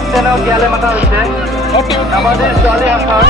ক্যাপ্টেনও গেলে মাথা হচ্ছে আমাদের দলে এখন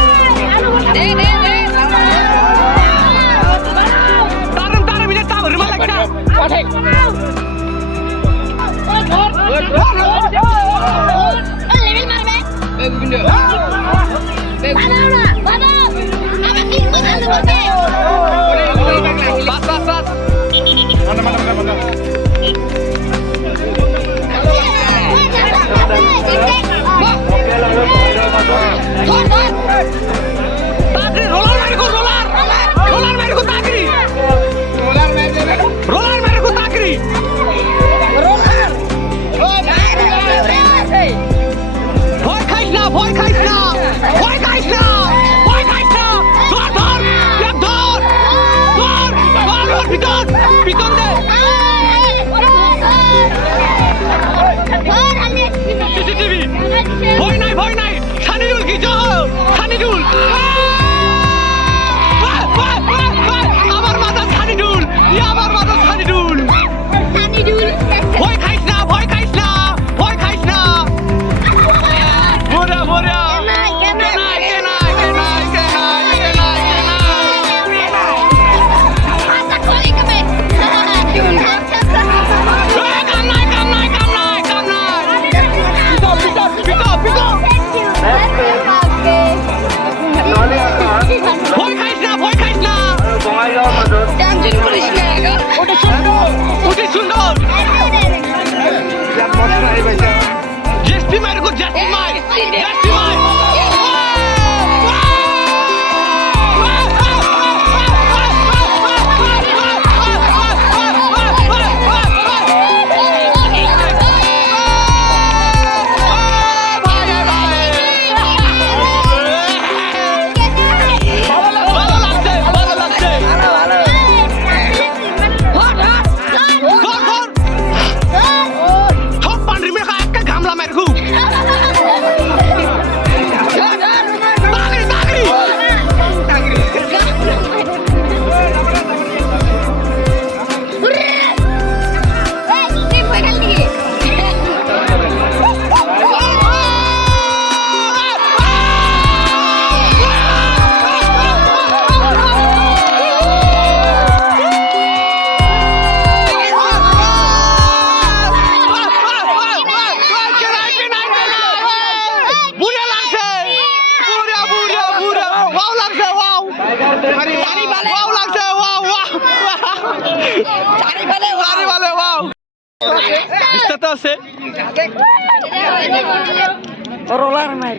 rolar main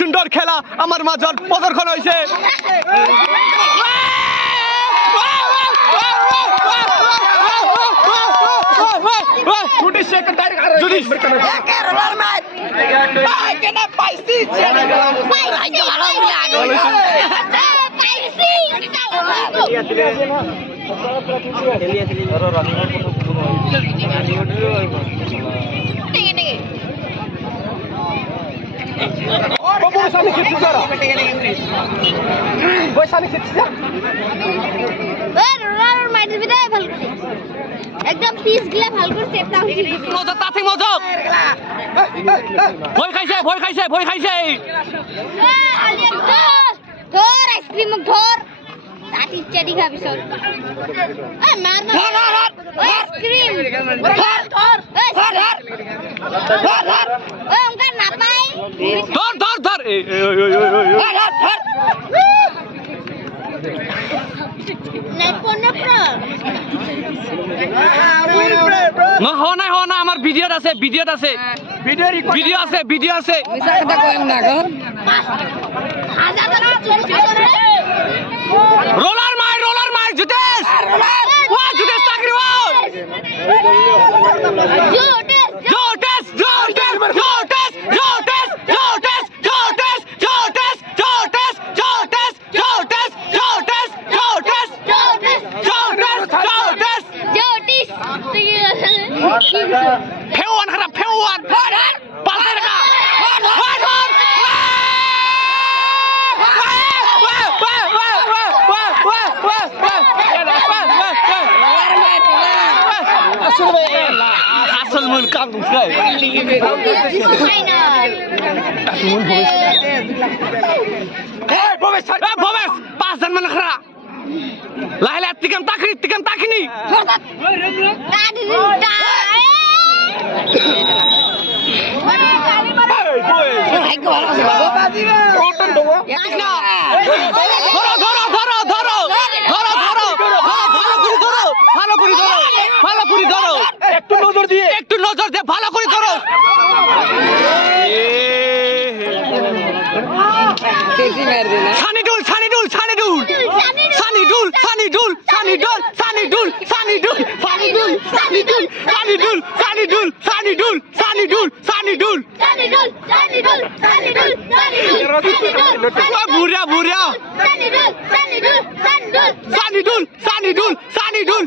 সুন্দর খেলা আমার মাঝত প্রদর্শন হয়েছে একদম পিস গিলা ভাল করছে মজা তাতে মজা ভয় খাইছে ধর আইসক্রিম ধর তাতি চেডি খাবি সব এই মার ধর আইসক্রিম ধর ওই ওঙ্কা না পাই ধর নাই পনে প্র না হ না আমার ভিডিওত আছে ভিডিও আছে মিছা কথা কইম না গো রোলার মার জুতেশ ওয়া জুতেশ চাকরি ওয়া আসল মূল কাম করছে ভবেশ 5 মানে খরা লাইলা তিকাম তাকিনি একটু নজর দিয়ে ভালো করে ধরো সানিডুল Sanidul.